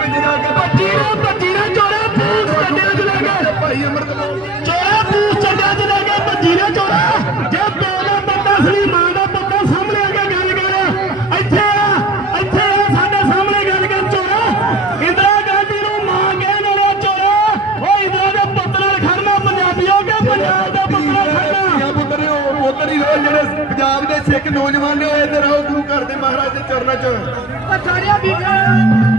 ਵਿੱਚ ਜਾ ਕੇ ਭੱਜੀ ਨਾ ਭੱਜੀ ਨਾ ਚੋਰਾ ਪੂਸ ਕੰਡਿਆਂ ਚ ਲੈ ਕੇ। ਭਾਈ ਅਮਰਤਪਾਲ ਚੋਰਾ ਪੂਸ ਕੰਡਿਆਂ ਚ ਲੈ ਕੇ ਭੱਜੀ ਨਾ ਚੋਰਾ ਜੇ ਪਿਓ ਦਾ ਪੱਤਾ ਸਲੀ ਮਾਂ ਦਾ ਪੱਤਾ ਸਾਹਮਣੇ ਆ ਕੇ ਗੱਲ ਕਰ। ਇੱਥੇ ਆ ਇੱਥੇ ਆ ਸਾਡੇ ਸਾਹਮਣੇ ਗੱਲ ਕਰ ਚੋਰਾ ਇੰਦਰਾ ਗਾਂਧੀ ਨੂੰ ਮਾਂ ਕਹਿਣ ਵਾਲਾ ਚੋਰਾ ਉਹ ਇੰਦਰਾ ਦੇ ਪੁੱਤ ਨਾਲ ਖੜਨਾ ਪੰਜਾਬੀਓ ਕੇ ਪੰਜਾਬ ਦਾ ਪੁੱਤ ਨਾਲ ਖੜਨਾ। ਪੁੱਤਰ ਉਹ ਪੁੱਤਰ ਹੀ ਰਹੋ ਜਿਹੜੇ ਪੰਜਾਬ ਦੇ ਸਿੱਖ ਨੌਜਵਾਨ ਨੇ ਉਹ ਇੱਧਰ ਆਓ ਗੁਰੂ ਘਰ ਦੇ ਮਹਾਰਾਜ ਦੇ ਚਰਨਾਂ 'ਚ। ਸਾਰਿਆ ਬੀਬੀਆਂ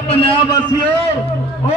ਪੰਜਾਬ ਵਾਸੀਓ